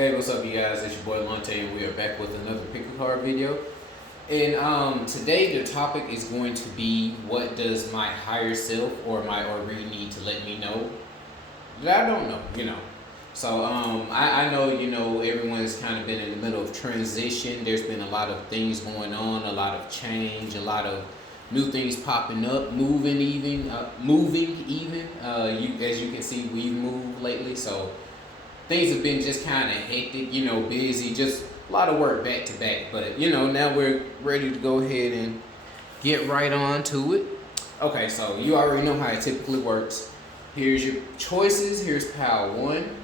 Hey, what's up, you guys? It's your boy Lante, and we are back with another pickle card video. And today the topic is going to be, what does my higher self or my Ori need to let me know that I don't know. So I know everyone's kind of been in the middle of transition. There's been a lot of things going on, a lot of change, a lot of new things popping up, moving even. As you can see, we've moved lately, so things have been just kind of hectic, busy, just a lot of work back to back. But now we're ready to go ahead and get right on to it. Okay, so you already know how it typically works. Here's your choices. Here's pile 1,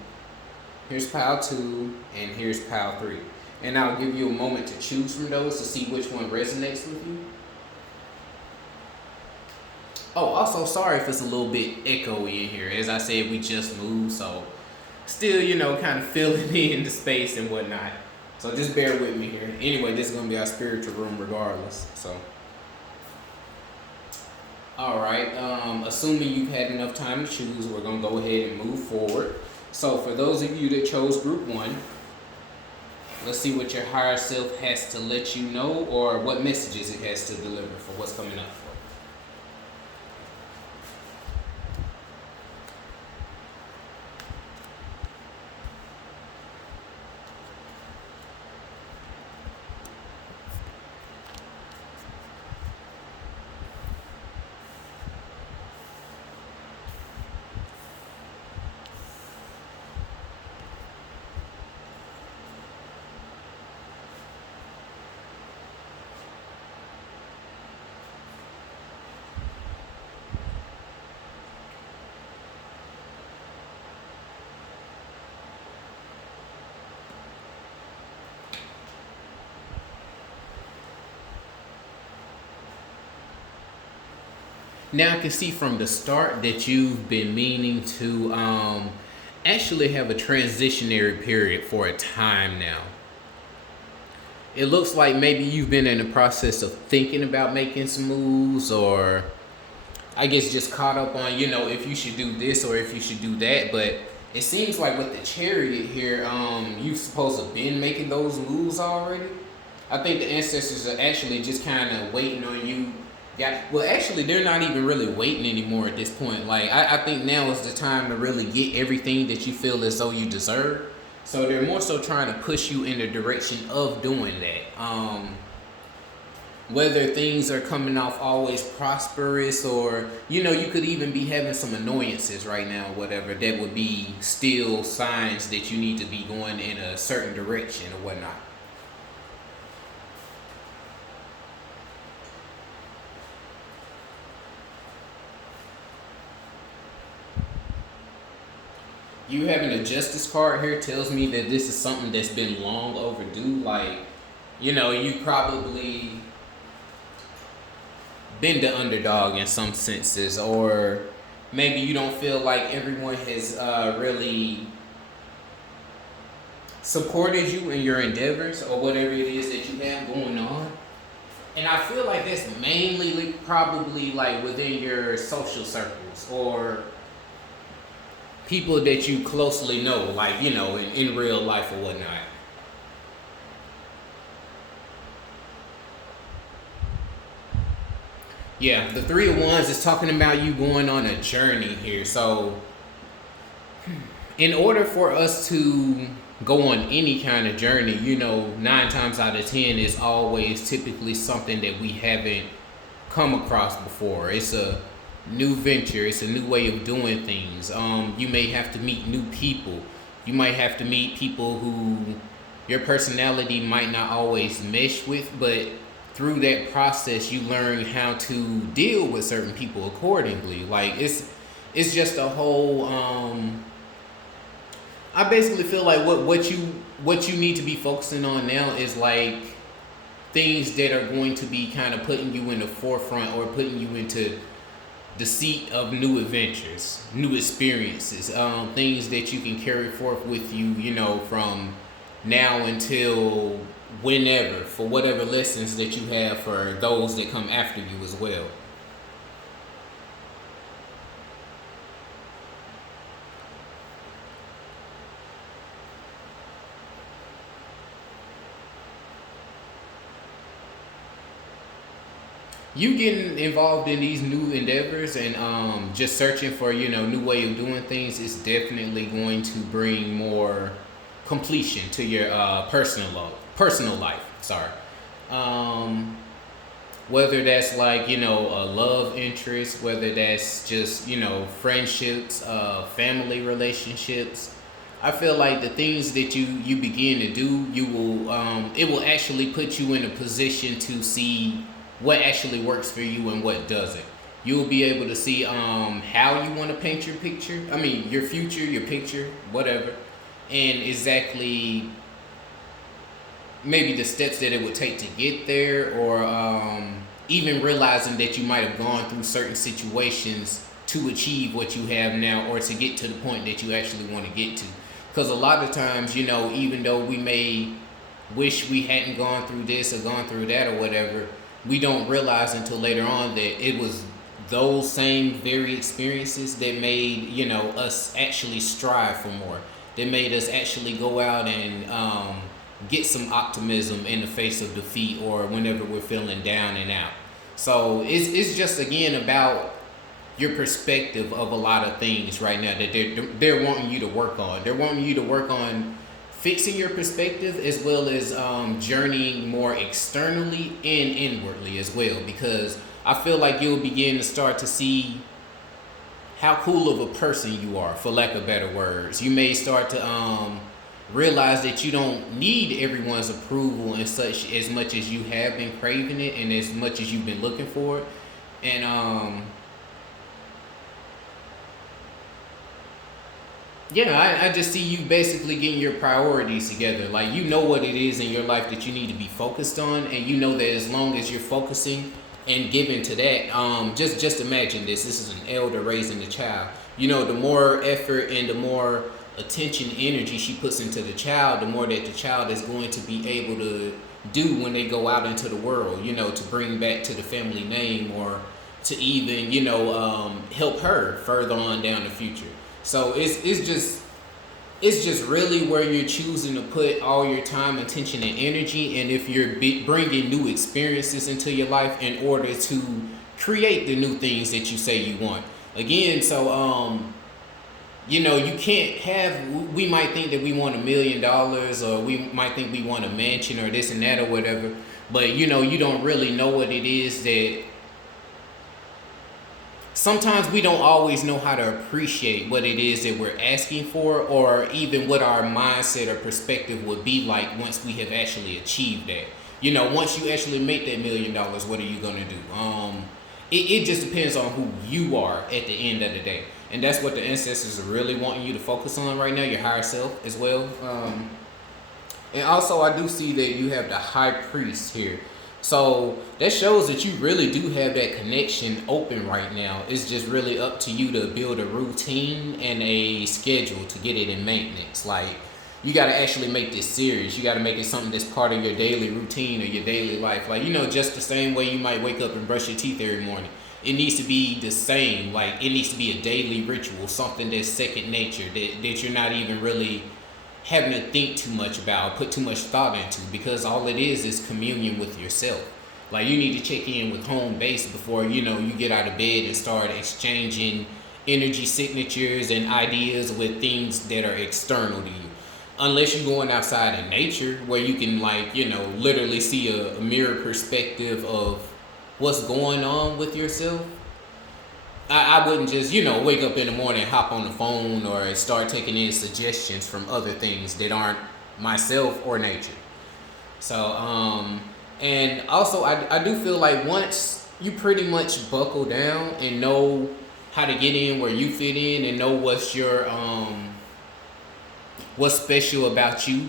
here's pile 2, and here's pile 3. And I'll give you a moment to choose from those to see which one resonates with you. Oh, also, sorry if it's a little bit echoey in here. As I said, we just moved, so still, kind of filling in the space and whatnot. So just bear with me here. Anyway, this is going to be our spiritual room regardless. So, all right. Assuming you've had enough time to choose, we're going to go ahead and move forward. So for those of you that chose group 1, let's see what your higher self has to let you know, or what messages it has to deliver for what's coming up. Now I can see from the start that you've been meaning to actually have a transitionary period for a time now. It looks like maybe you've been in the process of thinking about making some moves, or I guess just caught up on, if you should do this or if you should do that. But it seems like with the Chariot here, you've supposed to have been making those moves already. I think the ancestors are actually just kind of waiting on you. Yeah, well, actually, they're not even really waiting anymore at this point. Like, I think now is the time to really get everything that you feel as though you deserve. So they're more so trying to push you in the direction of doing that. Whether things are coming off always prosperous, or, you could even be having some annoyances right now, whatever, that would be still signs that you need to be going in a certain direction or whatnot. You having a justice card here tells me that this is something that's been long overdue. Like, you probably been the underdog in some senses, or maybe you don't feel like everyone has really supported you in your endeavors or whatever it is that you have going on. And I feel like that's mainly probably like within your social circles, or people that you closely know, like, in real life or whatnot. Yeah, the 3 of Wands is talking about you going on a journey here. So, in order for us to go on any kind of journey, 9 times out of 10 is always typically something that we haven't come across before. It's a new venture, it's a new way of doing things. You may have to meet new people. You might have to meet people who your personality might not always mesh with, but through that process you learn how to deal with certain people accordingly. Like, it's just a whole I basically feel like what you need to be focusing on now is like things that are going to be kind of putting you in the forefront, or putting you into the seat of new adventures, new experiences, things that you can carry forth with you, from now until whenever, for whatever lessons that you have for those that come after you as well. you getting involved in these new endeavors and just searching for new way of doing things is definitely going to bring more completion to your personal life. Sorry. Um, Whether that's like a love interest, whether that's just friendships, family relationships. I feel like the things that you begin to do, you will it will actually put you in a position to see what actually works for you and what doesn't. You'll be able to see how you want to paint your picture. I mean, your future, your picture, whatever, and exactly maybe the steps that it would take to get there, or even realizing that you might have gone through certain situations to achieve what you have now, or to get to the point that you actually want to get to. Because a lot of times, even though we may wish we hadn't gone through this or gone through that or whatever, we don't realize until later on that it was those same very experiences that made us actually strive for more, that made us actually go out and get some optimism in the face of defeat, or whenever we're feeling down and out. So it's just again about your perspective of a lot of things right now that they're wanting you to work on. They're wanting you to work on fixing your perspective, as well as journeying more externally and inwardly as well, because I feel like you'll begin to start to see how cool of a person you are, for lack of better words. You may start to realize that you don't need everyone's approval and such, as much as you have been craving it and as much as you've been looking for it. And yeah, I just see you basically getting your priorities together. Like, what it is in your life that you need to be focused on, and that as long as you're focusing and giving to that, just imagine this. This is an elder raising a child. The more effort and the more attention, energy she puts into the child, the more that the child is going to be able to do when they go out into the world. To bring back to the family name, or to even help her further on down the future. So it's just really where you're choosing to put all your time, attention, and energy, and if you're bringing new experiences into your life in order to create the new things that you say you want. Again, so you can't have. We might think that we want $1 million, or we might think we want a mansion, or this and that, or whatever. But you don't really know what it is that. Sometimes we don't always know how to appreciate what it is that we're asking for, or even what our mindset or perspective would be like once we have actually achieved that. Once you actually make that $1 million, what are you gonna do? It just depends on who you are at the end of the day, and that's what the ancestors are really wanting you to focus on right now. Your higher self as well. And also, I do see that you have the high priest here. So that shows that you really do have that connection open right now. It's just really up to you to build a routine and a schedule to get it in maintenance. Like, you got to actually make this serious. You got to make it something that's part of your daily routine or your daily life. Like, just the same way you might wake up and brush your teeth every morning. It needs to be the same. Like, it needs to be a daily ritual, something that's second nature, that you're not even really having to think too much about, put too much thought into, because all it is communion with yourself. Like, you need to check in with home base before you get out of bed and start exchanging energy signatures and ideas with things that are external to you. Unless you're going outside in nature, where you can literally see a mirror perspective of what's going on with yourself. I wouldn't just, wake up in the morning and hop on the phone or start taking in suggestions from other things that aren't myself or nature. So, and also I do feel like once you pretty much buckle down and know how to get in where you fit in, and know what's special about you,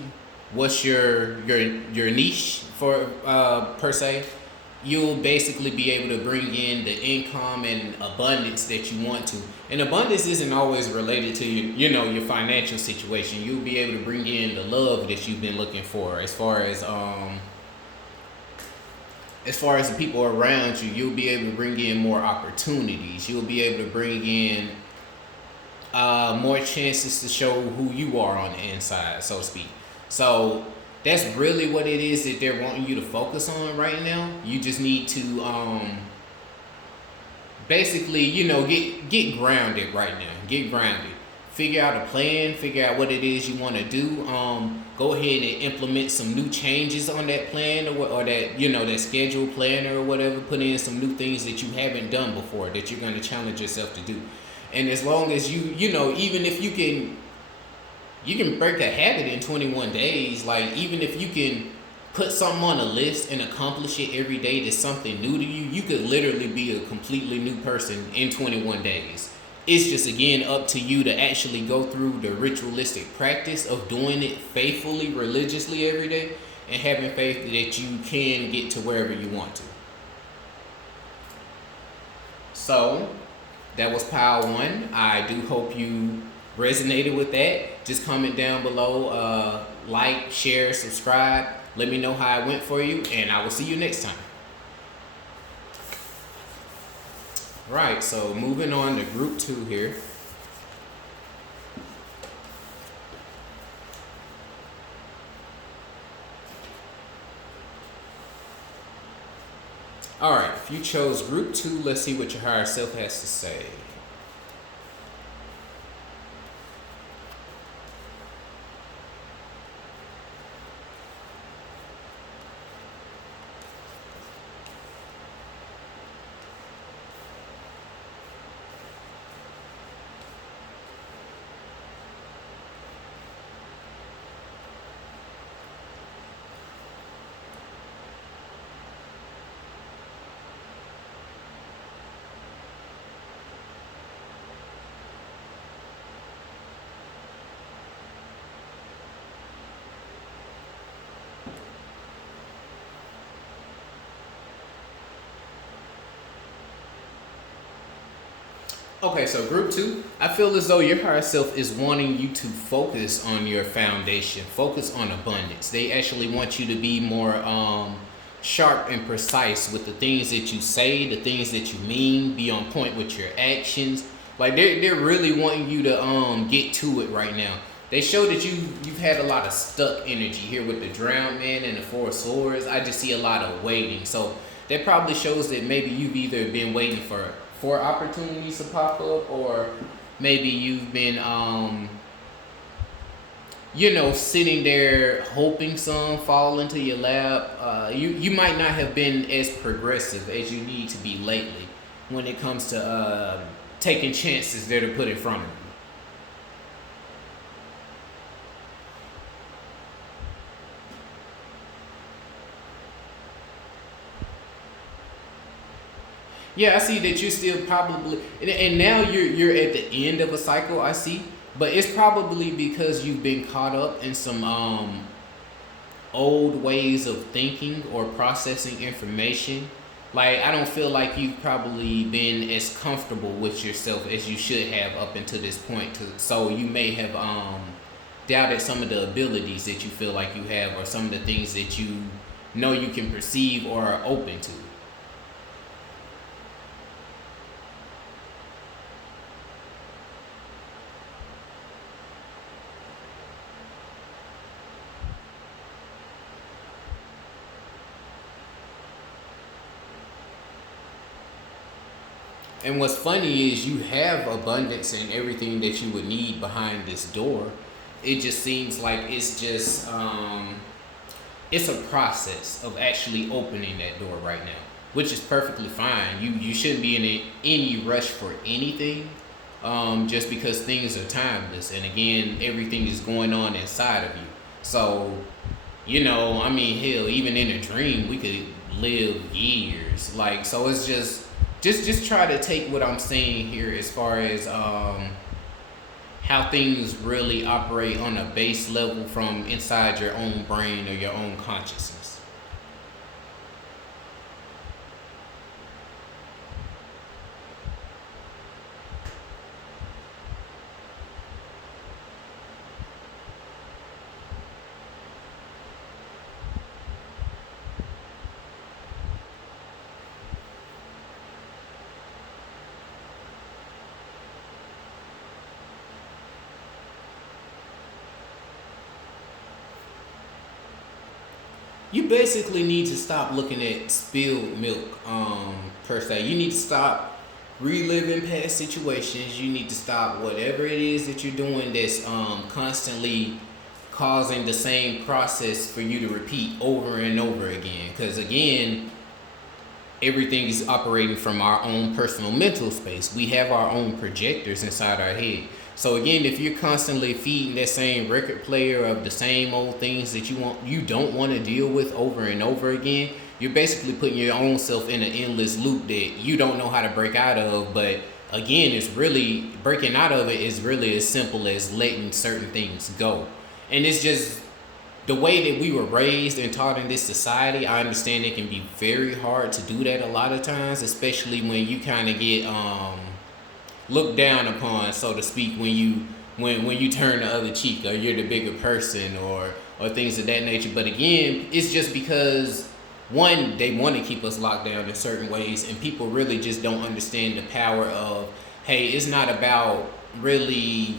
what's your niche for per se, you'll basically be able to bring in the income and abundance that you want to. And abundance isn't always related to your financial situation. You'll be able to bring in the love that you've been looking for, as far as the people around you. You'll be able to bring in more opportunities. You'll be able to bring in more chances to show who you are on the inside, so to speak. So that's really what it is that they're wanting you to focus on right now. You just need to basically, get grounded right now. Get grounded. Figure out a plan. Figure out what it is you want to do. Go ahead and implement some new changes on that plan, or that that schedule planner or whatever. Put in some new things that you haven't done before that you're going to challenge yourself to do. And as long as even if you can break a habit in 21 days. Like, even if you can put something on a list and accomplish it every day that's something new to you, you could literally be a completely new person in 21 days. It's just, again, up to you to actually go through the ritualistic practice of doing it faithfully, religiously every day, and having faith that you can get to wherever you want to. So, that was pile one. I do hope you resonated with that. Just comment down below, like, share, subscribe. Let me know how it went for you, and I will see you next time. Right, so moving on to group 2 here. Alright, if you chose group 2, let's see what your higher self has to say. Okay, so group 2, I feel as though your higher self is wanting you to focus on your foundation, focus on abundance. They actually want you to be more sharp and precise with the things that you say, the things that you mean, be on point with your actions. Like, they're really wanting you to get to it right now. They show that you've had a lot of stuck energy here with the Drowned Man and the Four of Swords. I just see a lot of waiting. So that probably shows that maybe you've either been waiting for opportunities to pop up, or maybe you've been sitting there hoping some fall into your lap. You might not have been as progressive as you need to be lately when it comes to taking chances that are put in front of you. Yeah, I see that you're still probably, and now you're at the end of a cycle. I see, but it's probably because you've been caught up in some old ways of thinking or processing information. Like, I don't feel like you've probably been as comfortable with yourself as you should have up until this point. So you may have doubted some of the abilities that you feel like you have, or some of the things that you know you can perceive or are open to. And what's funny is you have abundance and everything that you would need behind this door. It just seems like it's a process of actually opening that door right now, which is perfectly fine. You shouldn't be in any rush for anything, just because things are timeless. And again, everything is going on inside of you. So, I mean, hell, even in a dream, we could live years. Like, so it's just try to take what I'm saying here as far as how things really operate on a base level from inside your own brain or your own consciousness. You basically need to stop looking at spilled milk, per se. You need to stop reliving past situations. You need to stop whatever it is that you're doing that's constantly causing the same process for you to repeat over and over again. Because again, everything is operating from our own personal mental space. We have our own projectors inside our head. So again, if you're constantly feeding that same record player of the same old things that you don't want to deal with over and over again, you're basically putting your own self in an endless loop that you don't know how to break out of. But again, it's really breaking out of it is really as simple as letting certain things go. And it's just the way that we were raised and taught in this society. I understand it can be very hard to do that a lot of times, especially when you kind of get looked down upon, so to speak, when you turn the other cheek, or you're the bigger person, or things of that nature. But again, it's just because one, they want to keep us locked down in certain ways, and people really just don't understand the power of, hey, it's not about really,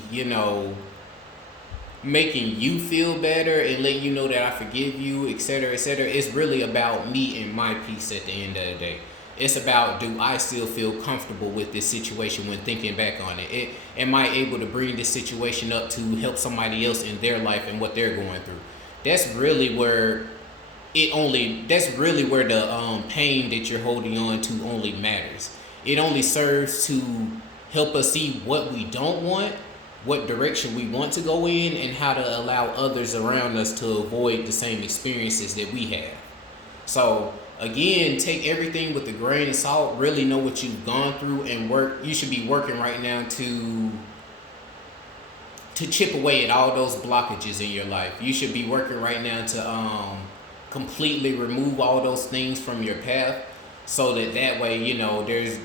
making you feel better and letting you know that I forgive you, etc., etc. It's really about me and my peace at the end of the day. It's about, do I still feel comfortable with this situation when thinking back on it? Am I able to bring this situation up to help somebody else in their life and what they're going through? That's really where the pain that you're holding on to only matters. It only serves to help us see what we don't want, what direction we want to go in, and how to allow others around us to avoid the same experiences that we have. So again, take everything with a grain of salt. Really know what you've gone through and work. You should be working right now to chip away at all those blockages in your life. You should be working right now to completely remove all those things from your path, so that way there's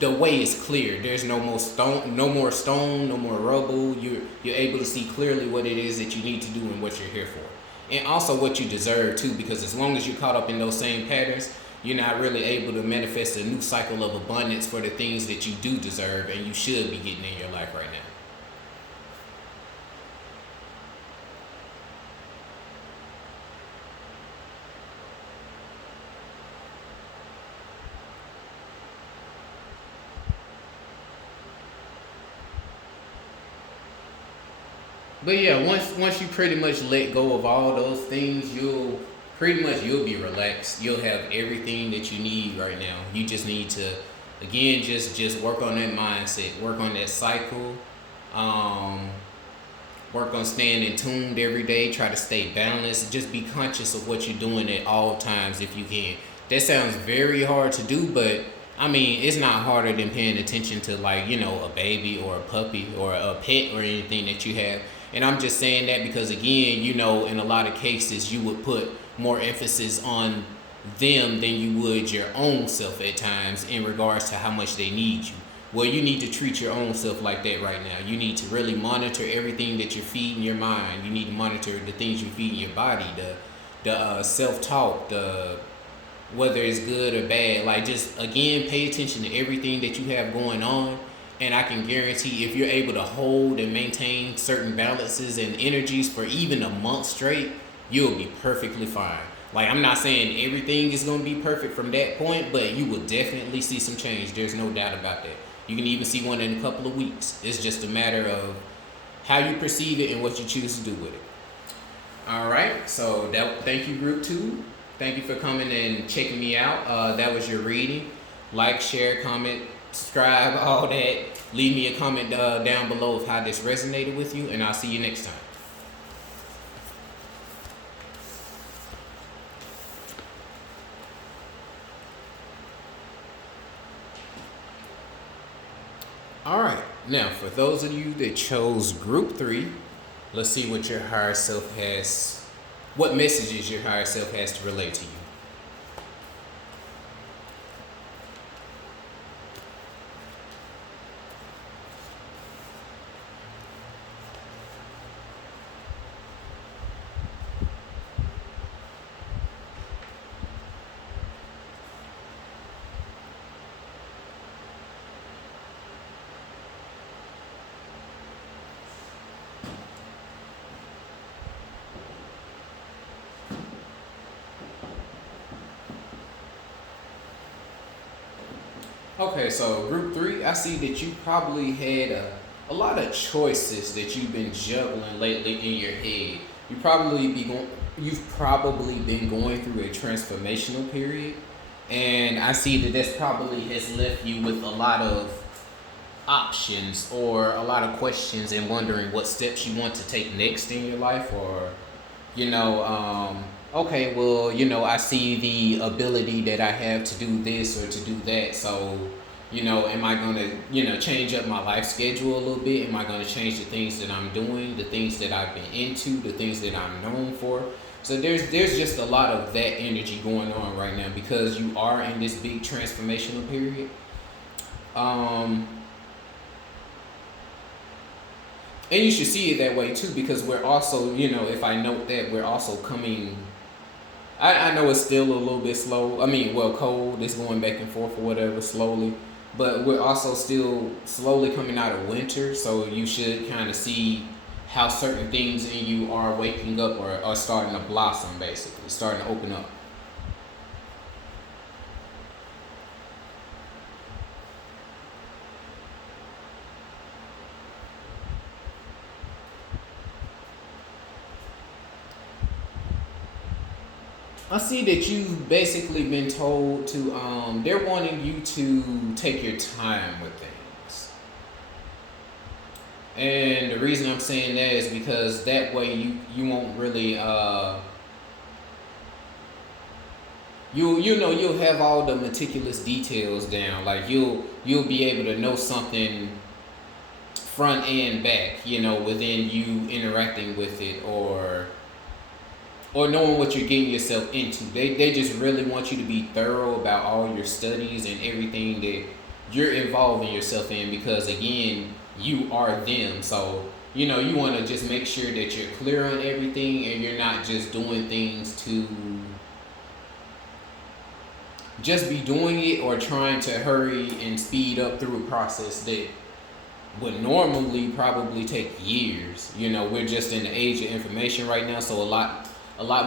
the way is clear. There's no more stone, no more rubble. You're able to see clearly what it is that you need to do and what you're here for. And also what you deserve too, because as long as you're caught up in those same patterns, you're not really able to manifest a new cycle of abundance for the things that you do deserve and you should be getting in your life right now. But yeah, once you pretty much let go of all those things, you'll be relaxed. You'll have everything that you need right now. You just need to, again, just work on that mindset, work on that cycle, work on staying in tuned every day. Try to stay balanced. Just be conscious of what you're doing at all times if you can. That sounds very hard to do, but I mean, it's not harder than paying attention to, like, a baby or a puppy or a pet or anything that you have. And I'm just saying that because, again, in a lot of cases, you would put more emphasis on them than you would your own self at times in regards to how much they need you. Well, you need to treat your own self like that right now. You need to really monitor everything that you're feeding your mind. You need to monitor the things you're feeding your body, the self-talk, whether it's good or bad. Like, just, again, pay attention to everything that you have going on. And I can guarantee if you're able to hold and maintain certain balances and energies for even a month straight, you'll be perfectly fine. Like, I'm not saying everything is going to be perfect from that point, but you will definitely see some change. There's no doubt about that. You can even see one in a couple of weeks. It's just a matter of how you perceive it and what you choose to do with it. All right. So thank you, Group 2. Thank you for coming and checking me out. That was your reading. Like, share, comment, subscribe, all that. Leave me a comment down below of how this resonated with you, and I'll see you next time. All right. Now, for those of you that chose Group 3, let's see what your higher self has, what messages your higher self has to relate to you. Okay, so group three, I see that you probably had a lot of choices that you've been juggling lately in your head. You've probably been going through a transformational period, and I see that this probably has left you with a lot of options or a lot of questions and wondering what steps you want to take next in your life, or you know, okay, well, I see the ability that I have to do this or to do that. So, am I going to, change up my life schedule a little bit? Am I going to change the things that I'm doing, the things that I've been into, the things that I'm known for? So there's just a lot of that energy going on right now because you are in this big transformational period. Um, and you should see it that way too because we're also, if I note that we're also coming. I know it's still a little bit slow. I mean, well, cold. It's going back and forth or whatever slowly. But we're also still slowly coming out of winter. So you should kind of see how certain things in you are waking up or are starting to blossom, basically, starting to open up. I see that you've basically been told to, they're wanting you to take your time with things. And the reason I'm saying that is because that way you won't really, you'll have all the meticulous details down. Like you'll be able to know something front and back, within you interacting with it or knowing what you're getting yourself into. They just really want you to be thorough about all your studies and everything that you're involving yourself in because again, you are them. So, you want to just make sure that you're clear on everything and you're not just doing things to just be doing it or trying to hurry and speed up through a process that would normally probably take years. We're just in the age of information right now, so a lot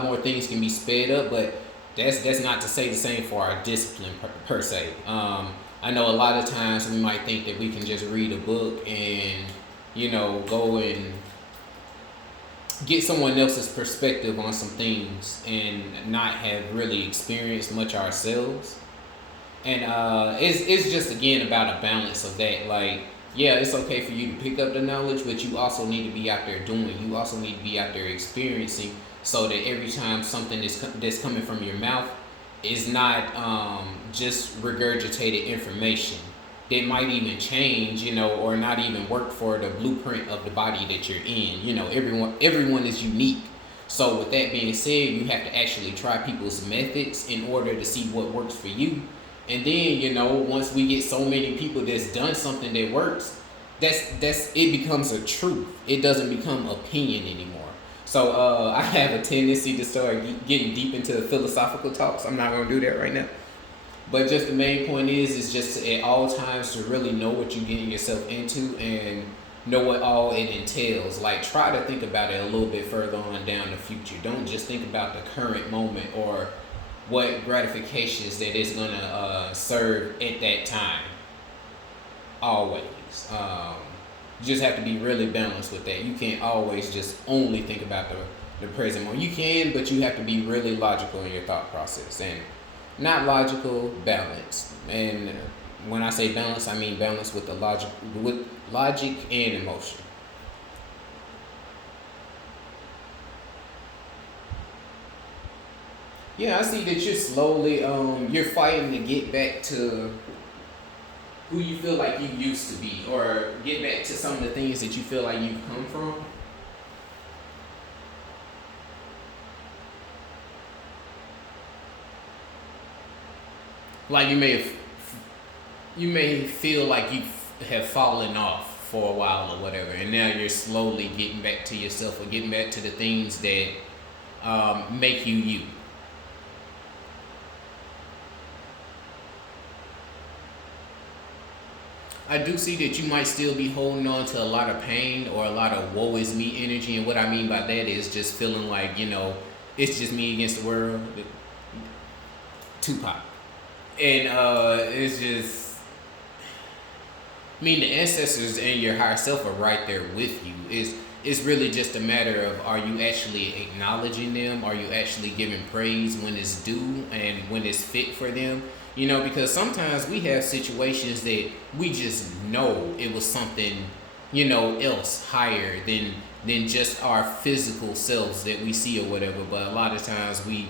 more things can be sped up, but that's not to say the same for our discipline per se. I know a lot of times we might think that we can just read a book and go and get someone else's perspective on some things and not have really experienced much ourselves. And it's just again about a balance of that. Like, yeah, it's okay for you to pick up the knowledge, but you also need to be out there doing. You also need to be out there experiencing, so that every time something that's coming from your mouth is not just regurgitated information that might even change, or not even work for the blueprint of the body that you're in. Everyone is unique. So with that being said, you have to actually try people's methods in order to see what works for you. And then, once we get so many people that's done something that works, that's it becomes a truth. It doesn't become opinion anymore. So I have a tendency to start getting deep into philosophical talks. I'm not gonna do that right now. But just the main point is just to, at all times to really know what you're getting yourself into and know what all it entails. Like try to think about it a little bit further on down the future. Don't just think about the current moment or what gratifications that it's gonna serve at that time. Always. You just have to be really balanced with that. You can't always just only think about the present moment. You can, but you have to be really logical in your thought process. And not logical, balanced. And when I say balance, I mean balance with logic and emotion. Yeah, I see that you're slowly you're fighting to get back to who you feel like you used to be or get back to some of the things that you feel like you've come from. Like you may feel like you have fallen off for a while or whatever, and now you're slowly getting back to yourself or getting back to the things that make you you. I do see that you might still be holding on to a lot of pain or a lot of woe is me energy, and what I mean by that is just feeling like it's just me against the world. Tupac, and it's just I mean, the ancestors and your higher self are right there with you. It's really just a matter of, are you actually acknowledging them? Are you actually giving praise when it's due and when it's fit for them? You know, because sometimes we have situations that we just know it was something, you know, else higher than just our physical selves that we see or whatever. But a lot of times we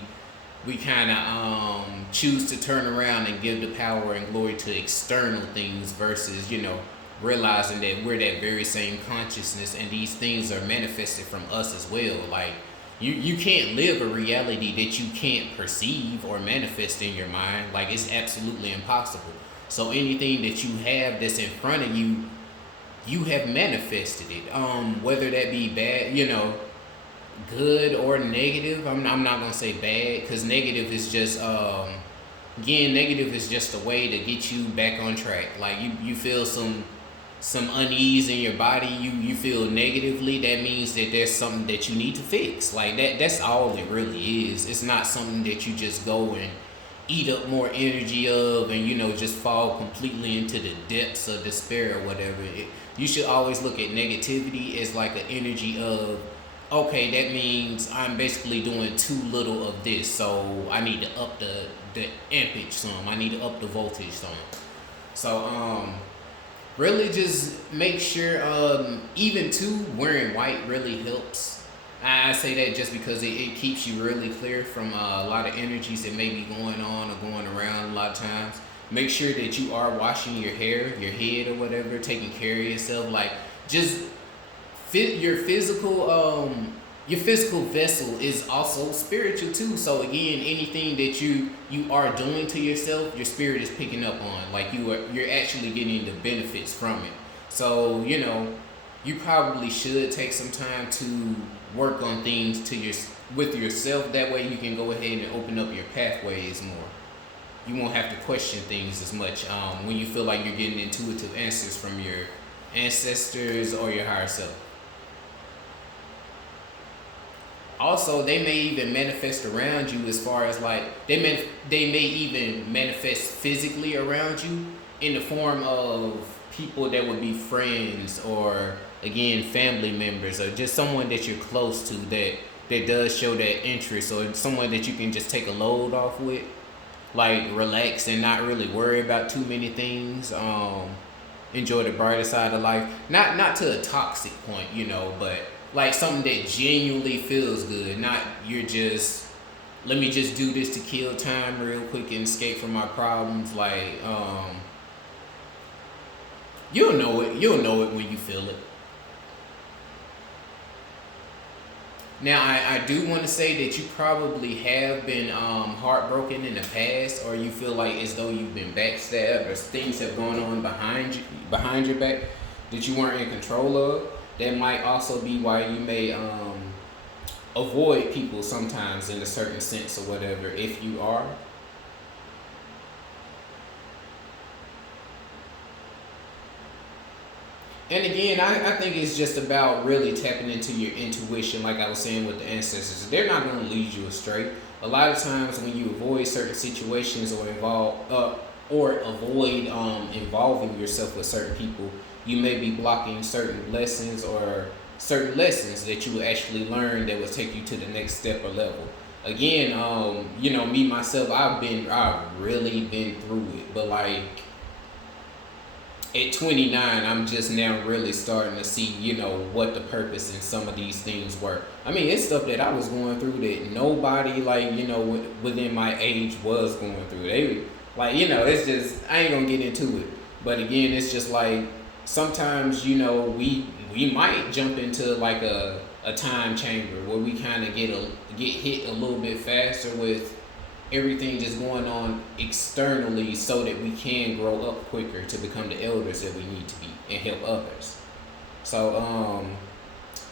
kind of choose to turn around and give the power and glory to external things versus, you know, realizing that we're that very same consciousness and these things are manifested from us as well. Like, you can't live a reality that you can't perceive or manifest in your mind. Like, it's absolutely impossible. So anything that you have that's in front of you, you have manifested it. Whether that be bad, you know, good or negative. I'm not gonna say bad, because negative is just again, negative is just a way to get you back on track. Like, you feel some unease in your body, you feel negatively, that means that there's something that you need to fix. Like, that's all it really is. It's not something that you just go and eat up more energy of and, you know, just fall completely into the depths of despair or whatever. You should always look at negativity as like an energy of, okay, that means I'm basically doing too little of this, so I need to up the ampage some. I need to up the voltage some. So really just make sure, even too, wearing white really helps. I say that just because it keeps you really clear from a lot of energies that may be going on or going around a lot of times. Make sure that you are washing your hair, your head or whatever, taking care of yourself. Like, just fit your physical vessel is also spiritual too. So again, anything that you are doing to yourself, your spirit is picking up on. Like, you're actually getting the benefits from it. So, you know, you probably should take some time to work on things with yourself. That way you can go ahead and open up your pathways more. You won't have to question things as much when you feel like you're getting intuitive answers from your ancestors or your higher self. Also, they may even manifest around you, as far as like they may even manifest physically around you in the form of people that would be friends, or again, family members, or just someone that you're close to that does show that interest, or someone that you can just take a load off with, like relax and not really worry about too many things. Enjoy the brighter side of life, not to a toxic point, you know, but like something that genuinely feels good. Not you're just, let me just do this to kill time real quick and escape from my problems. Like, you'll know it when you feel it. Now, I do want to say that you probably have been heartbroken in the past, or you feel like as though you've been backstabbed, or things have gone on behind your back that you weren't in control of. That might also be why you may avoid people sometimes in a certain sense or whatever, if you are. And again, I think it's just about really tapping into your intuition, like I was saying with the ancestors. They're not going to lead you astray. A lot of times when you avoid certain situations or avoid involving yourself with certain people, you may be blocking certain lessons, or certain lessons that you will actually learn that will take you to the next step or level. Again, you know, me myself, I've really been through it, but like at 29, I'm just now really starting to see, you know, what the purpose in some of these things were. I mean, it's stuff that I was going through that nobody, like, you know, within my age was going through. They, like, you know, it's just, I ain't gonna get into it. But again, it's just like, sometimes, you know, we might jump into like a time chamber where we kind of get hit a little bit faster with everything just going on externally, so that we can grow up quicker to become the elders that we need to be and help others. So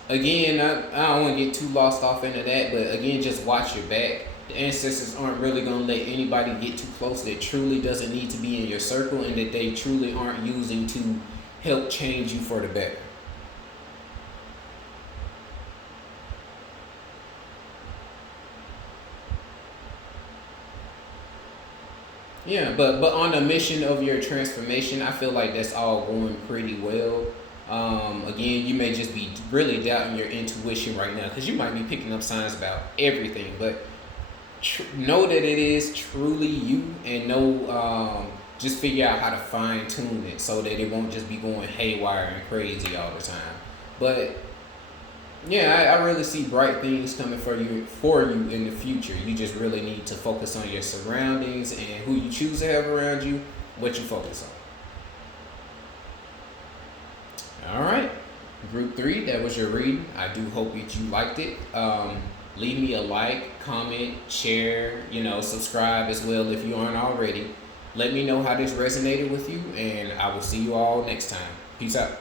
again, I don't want to get too lost off into that, but again, just watch your back. The ancestors aren't really going to let anybody get too close that truly doesn't need to be in your circle, and that they truly aren't using to help change you for the better. Yeah, but on the mission of your transformation, I feel like that's all going pretty well. Again, you may just be really doubting your intuition right now because you might be picking up signs about everything, but know that it is truly you, and know, just figure out how to fine tune it so that it won't just be going haywire and crazy all the time. But yeah, I really see bright things coming for you in the future. You just really need to focus on your surroundings and who you choose to have around you, what you focus on. All right, group three, that was your reading. I do hope that you liked it. Leave me a like, comment, share, subscribe as well if you aren't already. Let me know how this resonated with you, and I will see you all next time. Peace out.